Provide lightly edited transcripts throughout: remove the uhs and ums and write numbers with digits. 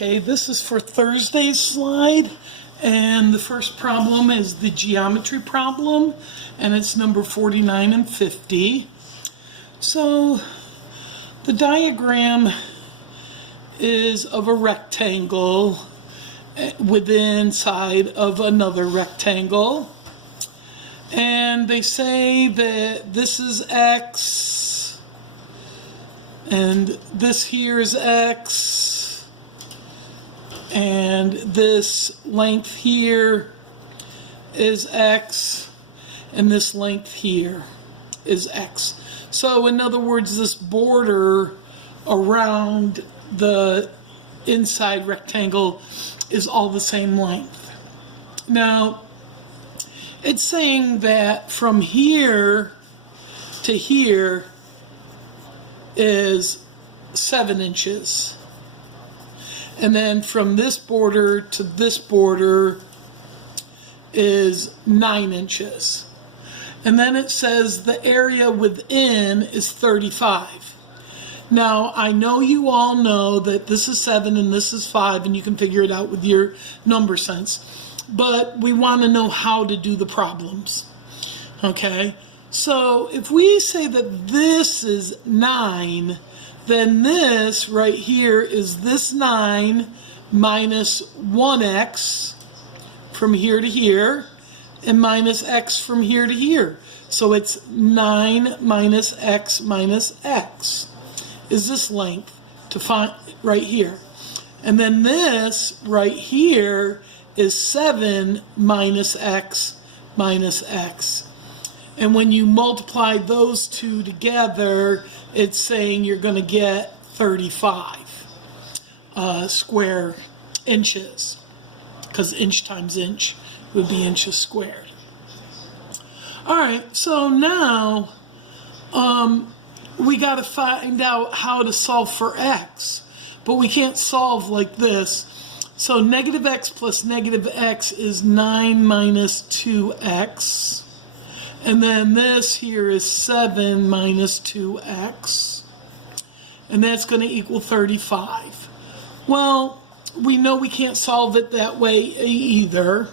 Okay, this is for Thursday's slide, and the first problem is the geometry problem, and it's number 49 and 50. So the diagram is of a rectangle within side of another rectangle, and they say that this is X and this here is X, and this length here is X, and this length here is X. So in other words, this border around the inside rectangle is all the same length. Now, it's saying that from here to here is 7 inches. And then from this border to this border is 9 inches. And then it says the area within is 35. Now, I know you all know that this is 7 and this is 5, and you can figure it out with your number sense. But we want to know how to do the problems. Okay? So if we say that this is 9, then this right here is this 9 minus 1x from here to here, and minus x from here to here. So it's 9 minus x is this length to find right here. And then this right here is 7 minus x. And when you multiply those two together, it's saying you're going to get 35 square inches, because inch times inch would be inches squared. All right, so now we got to find out how to solve for x, but we can't solve like this. So negative x plus negative x is 9 minus 2x. And then this here is 7 minus 2x. And that's going to equal 35. Well, we know we can't solve it that way either.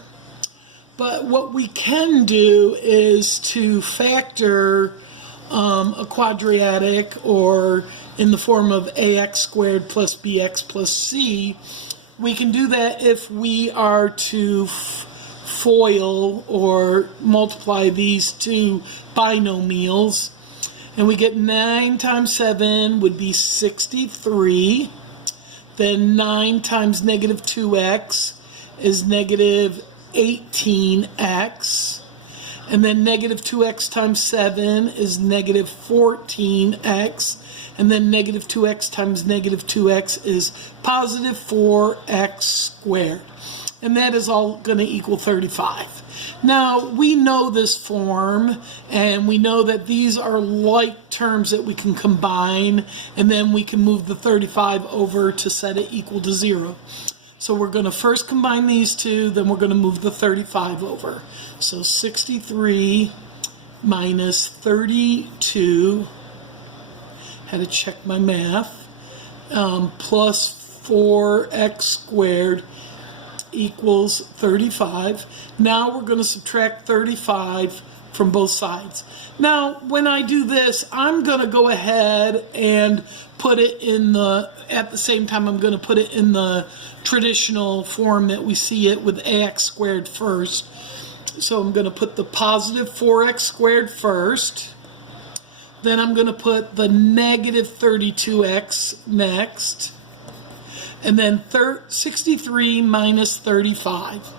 But what we can do is to factor a quadratic, or in the form of ax squared plus bx plus c. We can do that if we are to FOIL or multiply these two binomials, and we get 9 times 7 would be 63. Then 9 times negative 2x is negative 18x, and then negative 2x times 7 is negative 14x, and then negative 2x times negative 2x is positive 4x squared. And that is all going to equal 35. Now, we know this form, and we know that these are like terms that we can combine, and then we can move the 35 over to set it equal to 0. So we're going to first combine these two, then we're going to move the 35 over. So 63 minus 32, had to check my math, plus 4x squared equals 35. Now we're going to subtract 35 from both sides. Now, when I do this, I'm going to go ahead and put it in at the same time, I'm going to put it in the traditional form that we see it with ax squared first. So I'm going to put the positive 4x squared first. Then I'm going to put the negative 32x next. And then 63 minus 35.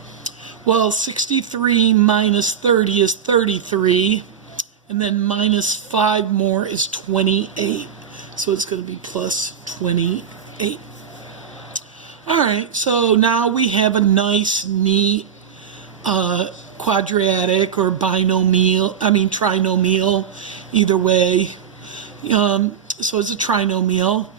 Well, 63 minus 30 is 33. And then minus 5 more is 28. So it's going to be plus 28. All right, so now we have a nice, neat quadratic or trinomial, either way. So it's a trinomial.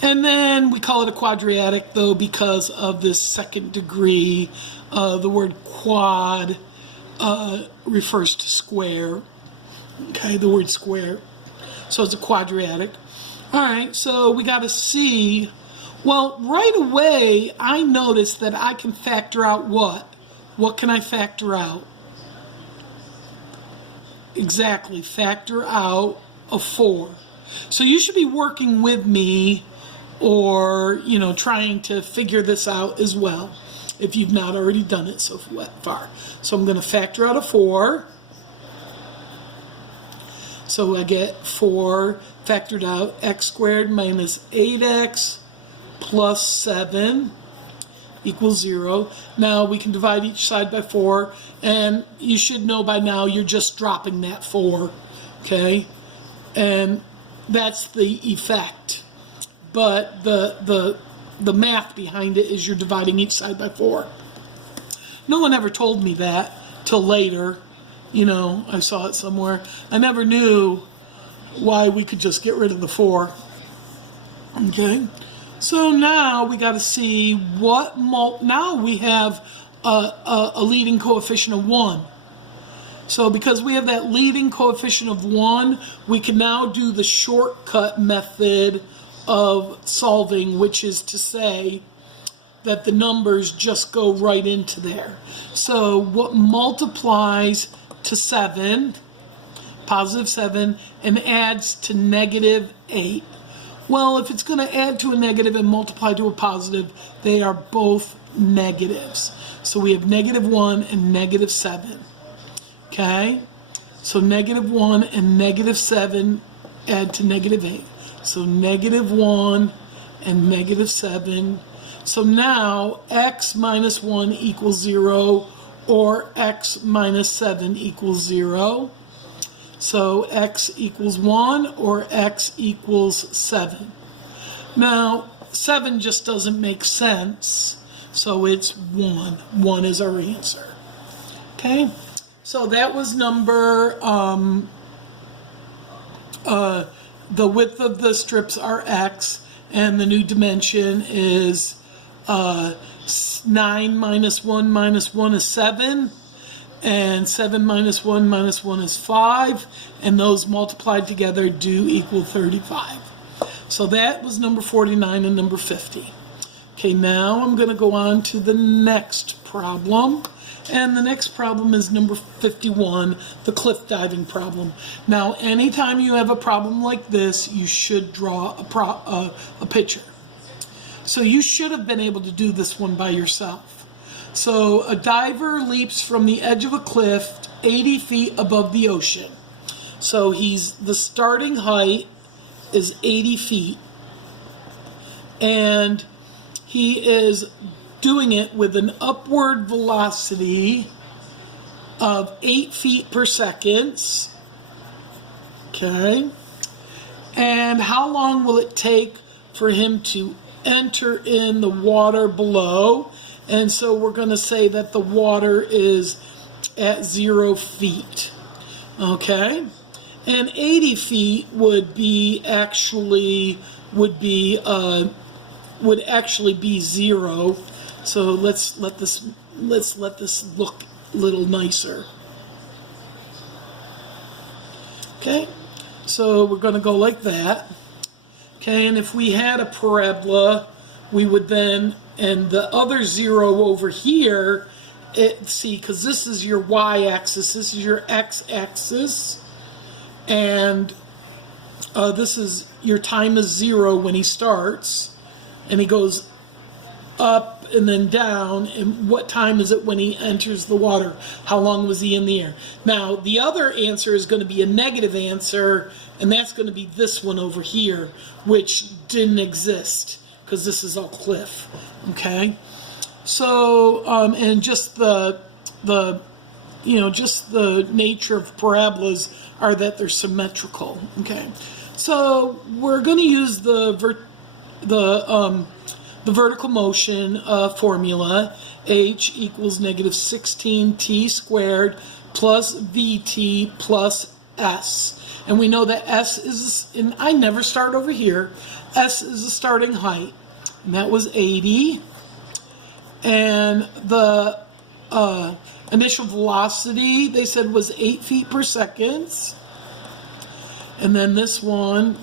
And then we call it a quadratic, though, because of this second degree. The word quad refers to square. Okay, the word square. So it's a quadratic. All right, so we got to see Well, right away, I noticed that I can factor out what? What can I factor out? Exactly, factor out a 4. So you should be working with me or, trying to figure this out as well if you've not already done it so far. So I'm going to factor out a 4. So I get 4 factored out, x squared minus 8x plus 7 equals 0. Now we can divide each side by 4, and you should know by now you're just dropping that 4, okay? And that's the effect. But the math behind it is you're dividing each side by 4. No one ever told me that till later. I saw it somewhere. I never knew why we could just get rid of the 4. Okay? So now we got to see what now we have a leading coefficient of 1. So because we have that leading coefficient of 1, we can now do the shortcut method of solving, which is to say that the numbers just go right into there. So what multiplies to 7, positive 7, and adds to negative 8? Well, if it's going to add to a negative and multiply to a positive, they are both negatives. So we have negative 1 and negative 7. Okay? So negative 1 and negative 7 add to negative 8. So negative 1 and negative 7. So now x minus 1 equals 0, or x minus 7 equals 0. So x equals 1 or x equals 7. Now, 7 just doesn't make sense, so it's 1. 1 is our answer. Okay? So that was number, the width of the strips are x, and the new dimension is 9 minus 1 is 7. And 7 minus 1 is 5, and those multiplied together do equal 35. So that was number 49 and number 50. Okay, now I'm going to go on to the next problem, and the next problem is number 51, the cliff diving problem. Now, anytime you have a problem like this, you should draw a picture. So you should have been able to do this one by yourself. So a diver leaps from the edge of a cliff 80 feet above the ocean. So the starting height is 80 feet. And he is doing it with an upward velocity of 8 feet per second. Okay. And how long will it take for him to enter in the water below? And so we're going to say that the water is at 0 feet. Okay? And 80 feet would actually be 0. So let's let this look a little nicer. Okay? So we're going to go like that. Okay, and if we had a parabola, we would then, and the other 0 over here, because this is your y-axis, this is your x-axis, and this is, your time is 0 when he starts, and he goes up and then down, and what time is it when he enters the water? How long was he in the air? Now, the other answer is going to be a negative answer, and that's going to be this one over here, which didn't exist, because this is all cliff, okay? So, and just the nature of parabolas are that they're symmetrical, okay? So we're going to use the vertical motion formula. H equals negative 16t squared plus vt plus s. And we know that S is, and I never start over here, S is the starting height, and that was 80. And the initial velocity, they said, was 8 feet per second. And then this one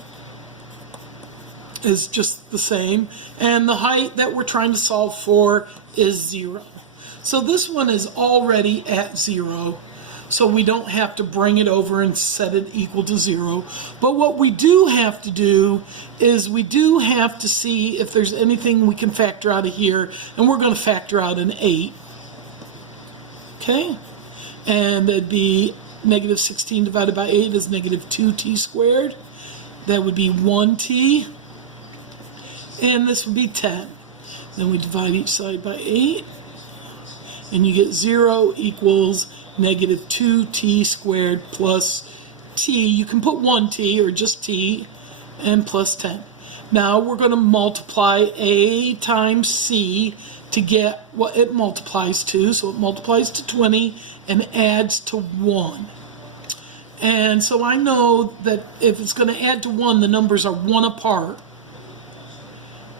is just the same, and the height that we're trying to solve for is 0. So this one is already at 0, so we don't have to bring it over and set it equal to 0. But what we do have to do is we do have to see if there's anything we can factor out of here, and we're going to factor out an 8. Okay? And that'd be negative 16 divided by 8 is negative 2t squared. That would be 1t. And this would be 10. Then we divide each side by 8. And you get 0 equals negative 2t squared plus t. You can put 1t or just t and plus 10. Now we're going to multiply a times c to get what it multiplies to. So it multiplies to 20 and adds to 1. And so I know that if it's going to add to 1, the numbers are 1 apart.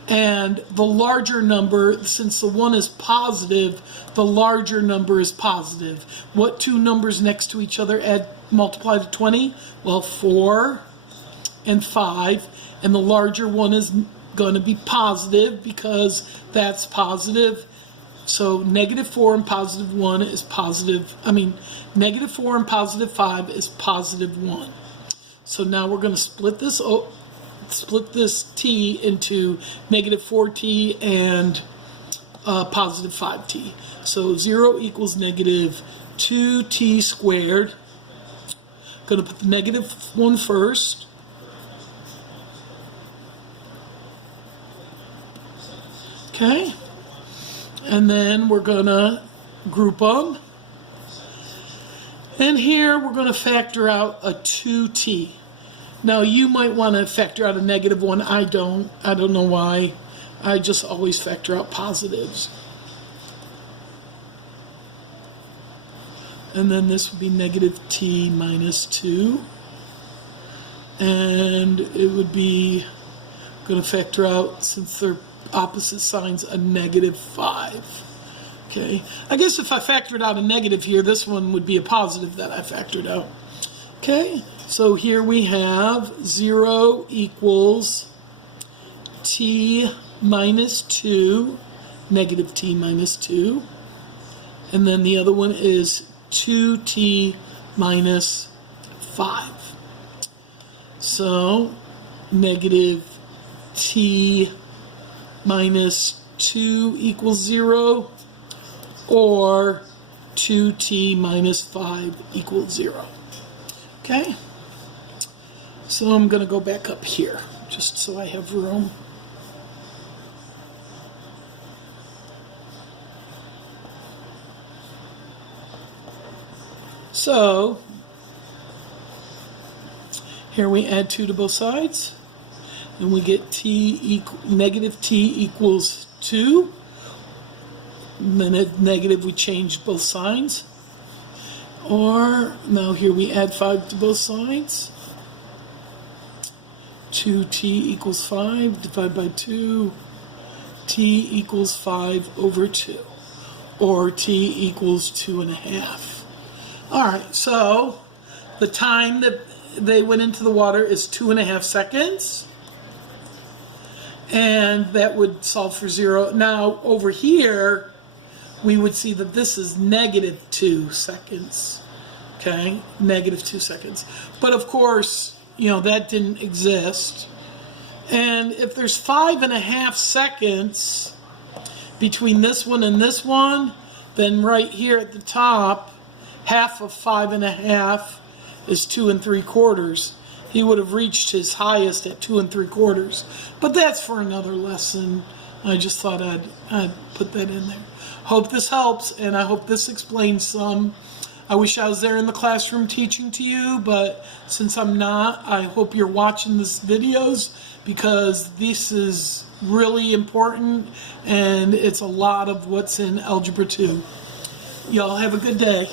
And the larger number, since the 1 is positive, the larger number is positive. What two numbers next to each other multiply to 20? Well, 4 and 5. And the larger one is going to be positive because that's positive. So negative 4 and positive 1 is positive. Negative 4 and positive 5 is positive 1. So now we're going to split this t into negative 4t and positive 5t. So 0 equals negative 2t squared. Going to put the negative one first. Okay. And then we're going to group them. And here we're going to factor out a 2t. Now you might want to factor out a negative 1. I don't know why. I just always factor out positives. And then this would be negative t minus 2. And it would be going to factor out, since they're opposite signs, a negative 5. Okay. I guess if I factored out a negative here, this one would be a positive that I factored out. Okay. So here we have 0 equals t minus 2, negative t minus 2. And then the other one is 2t minus 5. So negative t minus 2 equals 0, or 2t minus 5 equals 0. Okay? So I'm going to go back up here, just so I have room. So here we add 2 to both sides, and we get negative t equals 2. And then at negative we change both signs. Or now here we add 5 to both sides. 2t equals 5 divided by 2. T equals 5 over 2. Or t equals 2.5. Alright, so the time that they went into the water is 2.5 seconds. And that would solve for 0. Now over here, we would see that this is negative 2 seconds. Okay, negative 2 seconds. But of course, that didn't exist. And if there's 5.5 seconds between this one and this one, then right here at the top, half of 5.5 is 2 3/4. He would have reached his highest at 2 3/4. But that's for another lesson. I just thought I'd put that in there. Hope this helps, and I hope this explains some. I wish I was there in the classroom teaching to you, but since I'm not, I hope you're watching these videos, because this is really important, and it's a lot of what's in Algebra 2. Y'all have a good day.